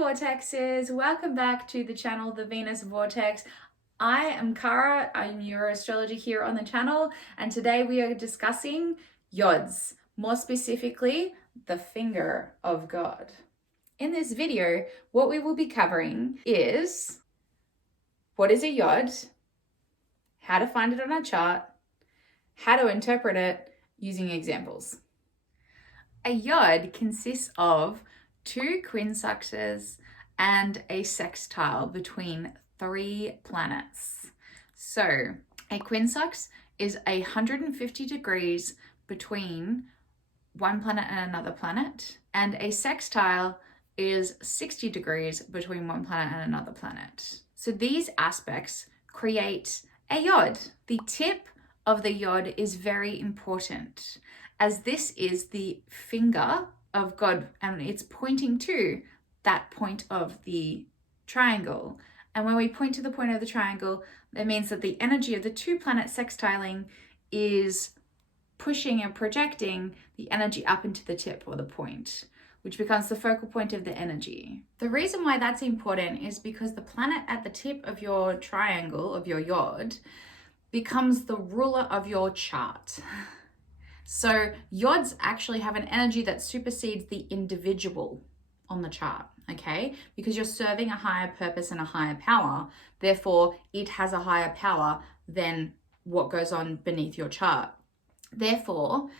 Vortexes, welcome back to the channel The Venus Vortex. I am Cara, I'm your astrologer here on the channel, and today we are discussing yods, more specifically the finger of God. In this video, what we will be covering is what is a yod, how to find it on a chart, how to interpret it using examples. A yod consists of two quincunxes and a sextile between three planets. So a quincunx is 150 degrees between one planet and another planet, and a sextile is 60 degrees between one planet and another planet. So these aspects create a yod. The tip of the yod is very important, as this is the finger of God, and it's pointing to that point of the triangle. And when we point to the point of the triangle, that means that the energy of the two planets sextiling is pushing and projecting the energy up into the tip or the point, which becomes the focal point of the energy. The reason why that's important is because the planet at the tip of your triangle, of your yod, becomes the ruler of your chart. So yods actually have an energy that supersedes the individual on the chart, okay? Because you're serving a higher purpose and a higher power, therefore it has a higher power than what goes on beneath your chart. Therefore,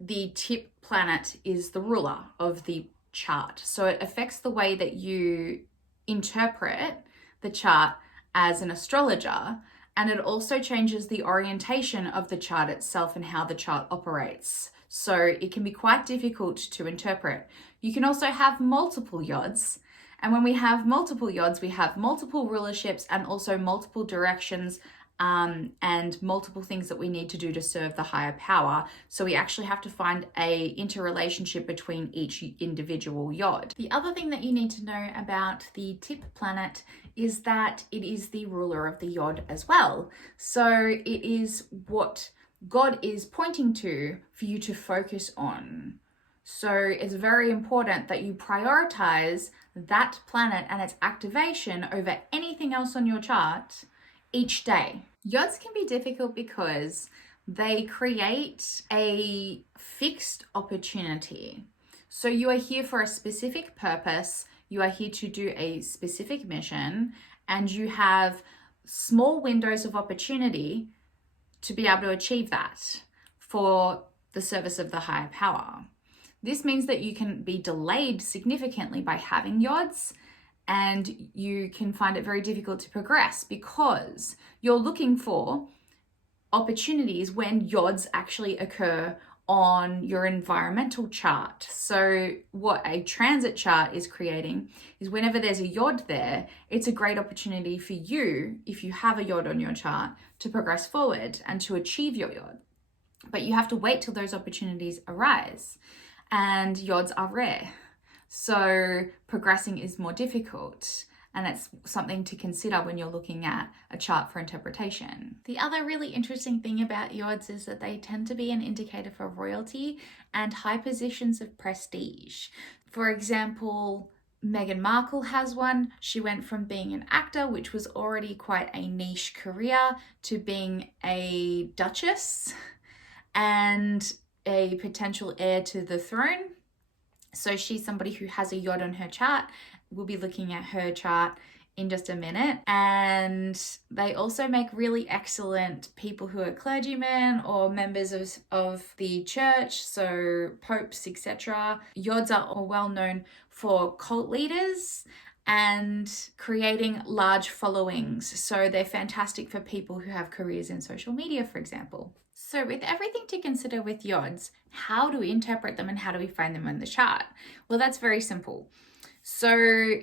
the tip planet is the ruler of the chart. So it affects the way that you interpret the chart as an astrologer, and it also changes the orientation of the chart itself and how the chart operates. So it can be quite difficult to interpret. You can also have multiple yods. And when we have multiple yods, we have multiple rulerships and also multiple directions and multiple things that we need to do to serve the higher power. So we actually have to find a interrelationship between each individual yod. The other thing that you need to know about the tip planet is that it is the ruler of the yod as well. So it is what God is pointing to for you to focus on. So it's very important that you prioritize that planet and its activation over anything else on your chart each day. Yods can be difficult because they create a fixed opportunity. So you are here for a specific purpose, you are here to do a specific mission, and you have small windows of opportunity to be able to achieve that for the service of the higher power. This means that you can be delayed significantly by having yods, and you can find it very difficult to progress because you're looking for opportunities when yods actually occur on your environmental chart. So what a transit chart is creating is whenever there's a yod there, it's a great opportunity for you, if you have a yod on your chart, to progress forward and to achieve your yod. But you have to wait till those opportunities arise, and yods are rare. So progressing is more difficult, and that's something to consider when you're looking at a chart for interpretation. The other really interesting thing about yods is that they tend to be an indicator for royalty and high positions of prestige. For example, Meghan Markle has one. She went from being an actor, which was already quite a niche career, to being a duchess and a potential heir to the throne. So she's somebody who has a yod on her chart. We'll be looking at her chart in just a minute. And they also make really excellent people who are clergymen or members of the church, so popes, etc. Yods are all well known for cult leaders and creating large followings. So they're fantastic for people who have careers in social media, for example. So with everything to consider with yods, how do we interpret them and how do we find them on the chart? Well, that's very simple. So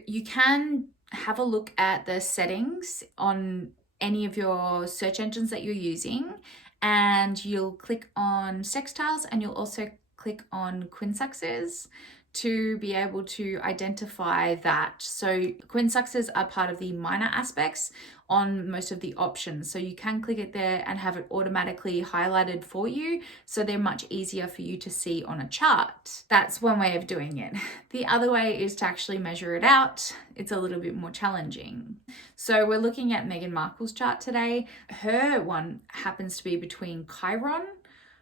you can have a look at the settings on any of your search engines that you're using, and you'll click on sextiles, and you'll also click on quincunxes to be able to identify that. So quincunxes are part of the minor aspects on most of the options. So you can click it there and have it automatically highlighted for you. So they're much easier for you to see on a chart. That's one way of doing it. The other way is to actually measure it out. It's a little bit more challenging. So we're looking at Meghan Markle's chart today. Her one happens to be between Chiron,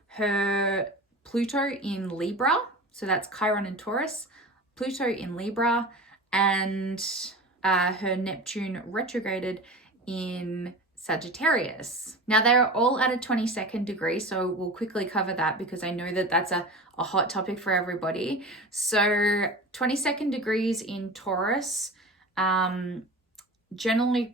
her Pluto in Libra, so that's Chiron in Taurus, Pluto in Libra, and her Neptune retrograded in Sagittarius. Now they're all at a 22nd degree, so we'll quickly cover that because I know that that's a hot topic for everybody. So 22nd degrees in Taurus generally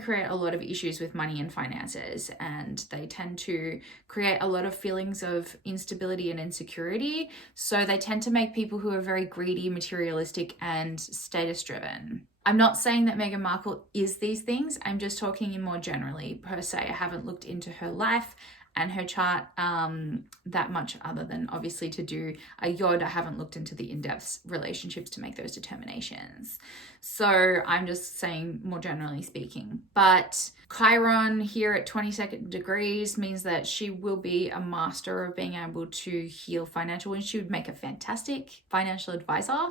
create a lot of issues with money and finances, and they tend to create a lot of feelings of instability and insecurity. So they tend to make people who are very greedy, materialistic, and status driven. I'm not saying that Meghan Markle is these things. I'm just talking in more generally per se. I haven't looked into her life and her chart that much, other than obviously to do a Yod. I haven't looked into the in-depth relationships to make those determinations. So I'm just saying more generally speaking. But Chiron here at 22nd degrees means that she will be a master of being able to heal financial, and she would make a fantastic financial advisor.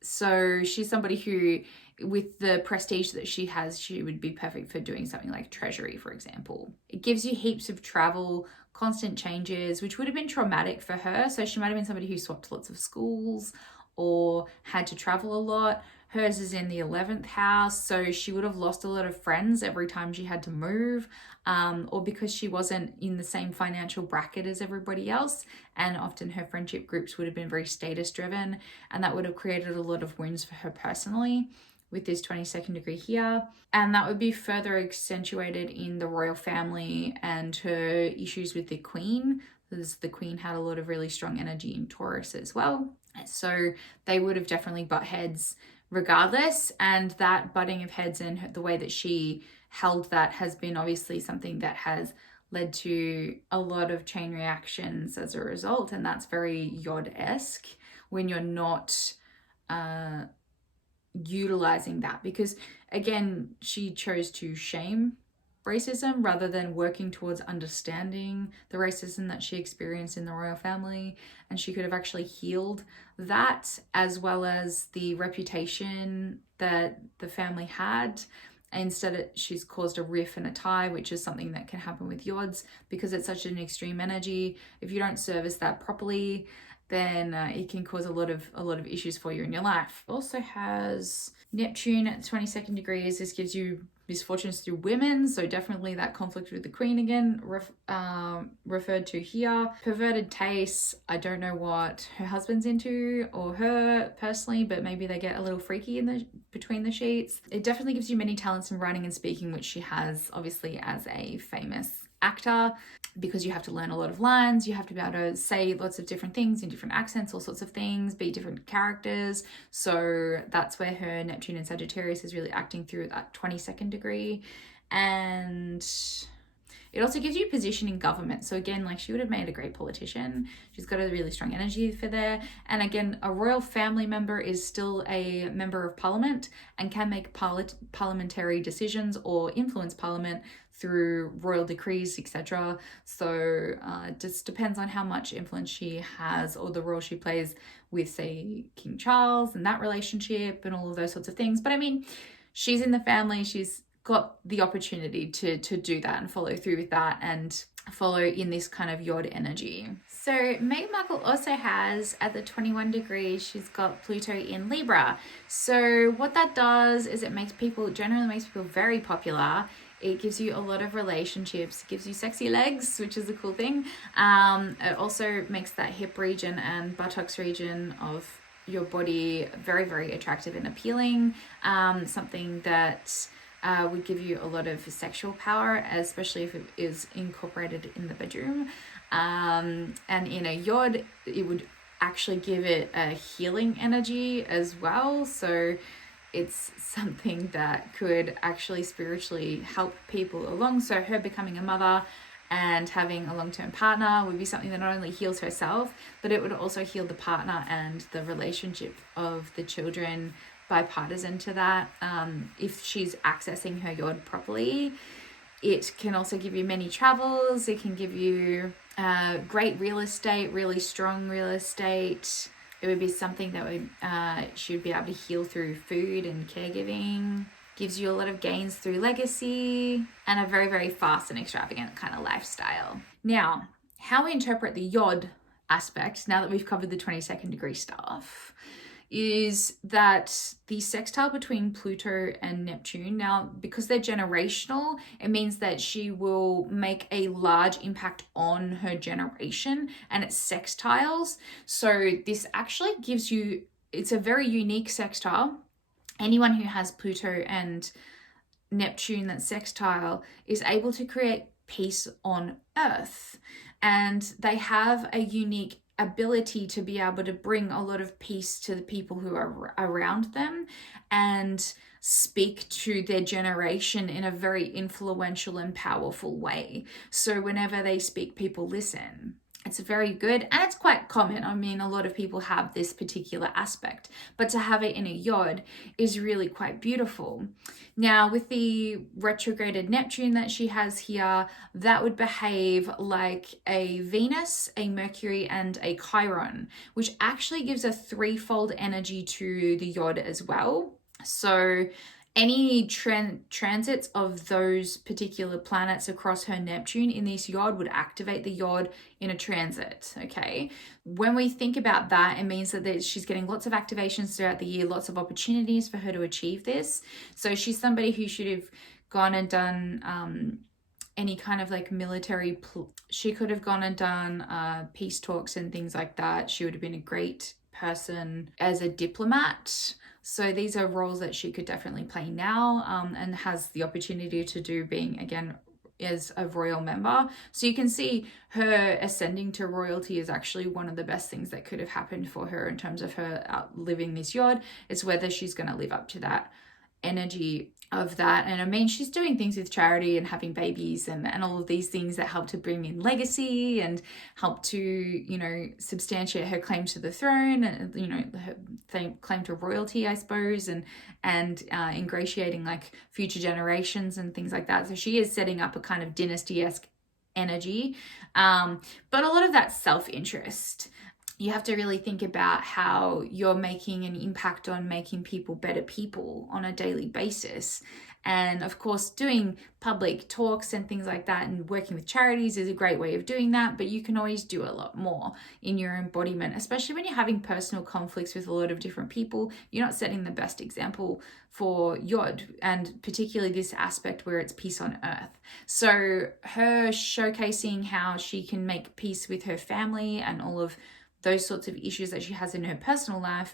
So she's somebody who, with the prestige that she has, she would be perfect for doing something like treasury, for example. It gives you heaps of travel, constant changes, which would have been traumatic for her. So she might have been somebody who swapped lots of schools or had to travel a lot. Hers is in the 11th house, so she would have lost a lot of friends every time she had to move, or because she wasn't in the same financial bracket as everybody else. And often her friendship groups would have been very status driven, and that would have created a lot of wounds for her personally with this 22nd degree here. And that would be further accentuated in the royal family and her issues with the Queen, because the Queen had a lot of really strong energy in Taurus as well. So they would have definitely butt heads regardless, and that butting of heads and the way that she held that has been obviously something that has led to a lot of chain reactions as a result, and that's very Yod-esque when you're not utilizing that, because again, she chose to shame racism rather than working towards understanding the racism that she experienced in the royal family. And she could have actually healed that, as well as the reputation that the family had. Instead, she's caused a rift and a tie, which is something that can happen with Yods because it's such an extreme energy. If you don't service that properly, then it can cause a lot of issues for you in your life. Also has Neptune at 22nd degrees. This gives you misfortunes through women, so definitely that conflict with the Queen again referred to here. Perverted tastes, I don't know what her husband's into or her personally, but maybe they get a little freaky in between the sheets. It definitely gives you many talents in writing and speaking, which she has obviously as a famous actor, because you have to learn a lot of lines, you have to be able to say lots of different things in different accents, all sorts of things, be different characters. So that's where her Neptune in Sagittarius is really acting through that 22nd degree. And it also gives you position in government. So again, like, she would have made a great politician. She's got a really strong energy for there. And again, a royal family member is still a member of parliament and can make parliamentary decisions or influence parliament through royal decrees, etc. So it just depends on how much influence she has or the role she plays with, say, King Charles and that relationship and all of those sorts of things. But I mean, she's in the family, she's got the opportunity to do that and follow through with that and follow in this kind of Yod energy. So Meghan Markle also has at the 21 degrees, she's got Pluto in Libra. So what that does is it generally makes people very popular. It gives you a lot of relationships, it gives you sexy legs, which is a cool thing. It also makes that hip region and buttocks region of your body very, very attractive and appealing. Something that would give you a lot of sexual power, especially if it is incorporated in the bedroom. And in a Yod, it would actually give it a healing energy as well. So it's something that could actually spiritually help people along. So her becoming a mother and having a long-term partner would be something that not only heals herself, but it would also heal the partner and the relationship of the children, bipartisan to that. If she's accessing her Yod properly, it can also give you many travels. It can give you great real estate, really strong real estate. It would be something that would she would be able to heal through food and caregiving. Gives you a lot of gains through legacy and a very, very fast and extravagant kind of lifestyle. Now, how we interpret the Yod aspect, now that we've covered the 22nd degree stuff, is that the sextile between Pluto and Neptune, now because they're generational, it means that she will make a large impact on her generation and its sextiles. So this actually gives you, it's a very unique sextile. Anyone who has Pluto and Neptune that's sextile is able to create peace on Earth. And they have a unique ability to be able to bring a lot of peace to the people who are around them and speak to their generation in a very influential and powerful way. So whenever they speak, people listen. It's very good, and it's quite common. I mean, a lot of people have this particular aspect, but to have it in a Yod is really quite beautiful. Now, with the retrograded Neptune that she has here, that would behave like a Venus, a Mercury, and a Chiron, which actually gives a threefold energy to the Yod as well. So any transits of those particular planets across her Neptune in this Yod would activate the Yod in a transit, okay? When we think about that, it means that she's getting lots of activations throughout the year, lots of opportunities for her to achieve this. So she's somebody who should have gone and done any kind of like military, she could have gone and done peace talks and things like that. She would have been a great person as a diplomat. So these are roles that she could definitely play now and has the opportunity to do, being, again, as a royal member. So you can see her ascending to royalty is actually one of the best things that could have happened for her in terms of her living this Yod. It's whether she's going to live up to that energy of that. And I mean, she's doing things with charity and having babies and all of these things that help to bring in legacy and help to, you know, substantiate her claim to the throne and, you know, her claim to royalty, I suppose, and ingratiating like future generations and things like that. So she is setting up a kind of dynasty-esque energy, but a lot of that self-interest. You have to really think about how you're making an impact on making people better people on a daily basis. And of course, doing public talks and things like that and working with charities is a great way of doing that, but you can always do a lot more in your embodiment, especially when you're having personal conflicts with a lot of different people. You're not setting the best example for Yod, and particularly this aspect where it's peace on Earth. So her showcasing how she can make peace with her family and all of those sorts of issues that she has in her personal life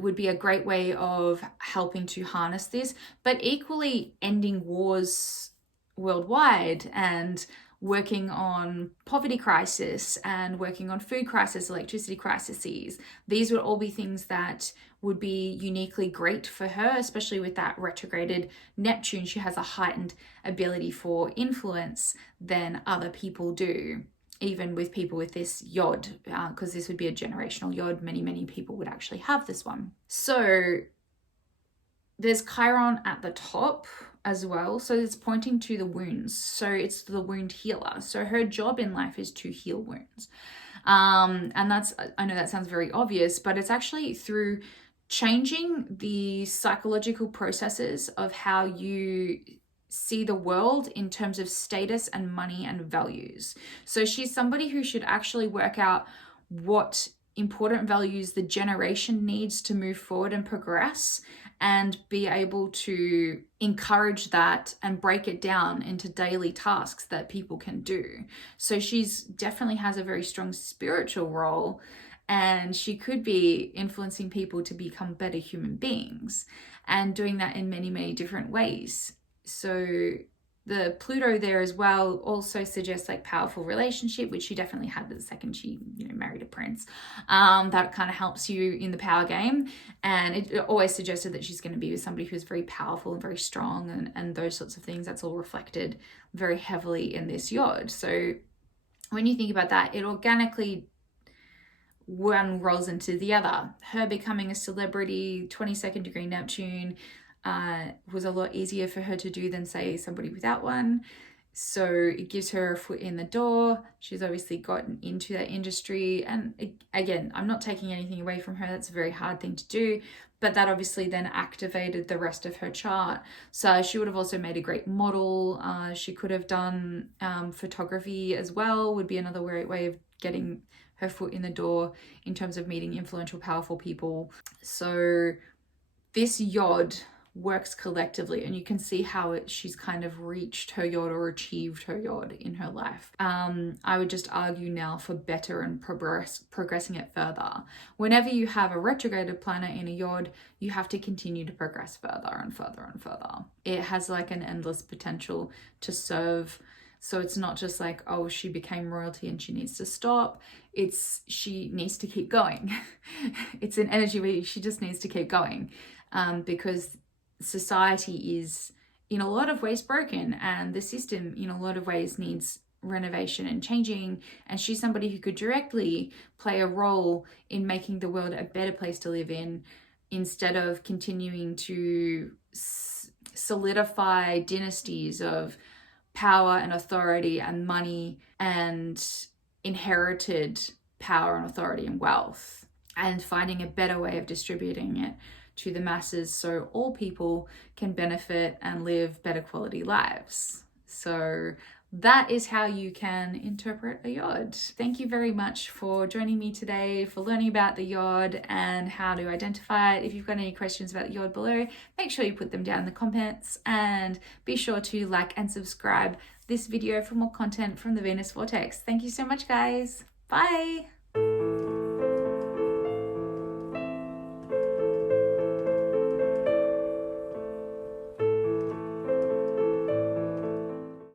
would be a great way of helping to harness this, but equally ending wars worldwide and working on poverty crisis and working on food crisis, electricity crises. These would all be things that would be uniquely great for her, especially with that retrograded Neptune. She has a heightened ability for influence than other people do, even with people with this Yod, because this would be a generational Yod. Many people would actually have this one. So there's Chiron at the top as well. So it's pointing to the wounds. So it's the wound healer. So her job in life is to heal wounds. And that's, I know that sounds very obvious, but it's actually through changing the psychological processes of how you see the world in terms of status and money and values. So she's somebody who should actually work out what important values the generation needs to move forward and progress, and be able to encourage that and break it down into daily tasks that people can do. So she's definitely has a very strong spiritual role, and she could be influencing people to become better human beings and doing that in many different ways. So The Pluto there as well also suggests like powerful relationship, which she definitely had the second she, married a prince. That kind of helps you in the power game. And it always suggested that she's going to be with somebody who's very powerful and very strong and those sorts of things. That's all reflected very heavily in this Yod. So when you think about that, it organically one rolls into the other. Her becoming a celebrity, 22nd degree Neptune, was a lot easier for her to do than, say, somebody without one. So it gives her a foot in the door. She's obviously gotten into that industry. And again, I'm not taking anything away from her. That's a very hard thing to do. But that obviously then activated the rest of her chart. So she would have also made a great model. She could have done photography as well, would be another great way of getting her foot in the door in terms of meeting influential, powerful people. So this Yod works collectively, and you can see how she's kind of reached her Yod or achieved her Yod in her life. I would just argue now for better and progressing it further. Whenever you have a retrograded planet in a Yod, you have to continue to progress further and further and further. It has like an endless potential to serve. So it's not just like, oh, she became royalty and she needs to stop. She needs to keep going. It's an energy where she just needs to keep going, because society is in a lot of ways broken, and the system in a lot of ways needs renovation and changing. And she's somebody who could directly play a role in making the world a better place to live in, instead of continuing to solidify dynasties of power and authority and money and inherited power and authority and wealth, and finding a better way of distributing it to the masses so all people can benefit and live better quality lives. So that is how you can interpret a Yod. Thank you very much for joining me today, for learning about the Yod and how to identify it. If you've got any questions about the Yod below, make sure you put them down in the comments, and be sure to like and subscribe this video for more content from the Venus Vortex. Thank you so much, guys. Bye.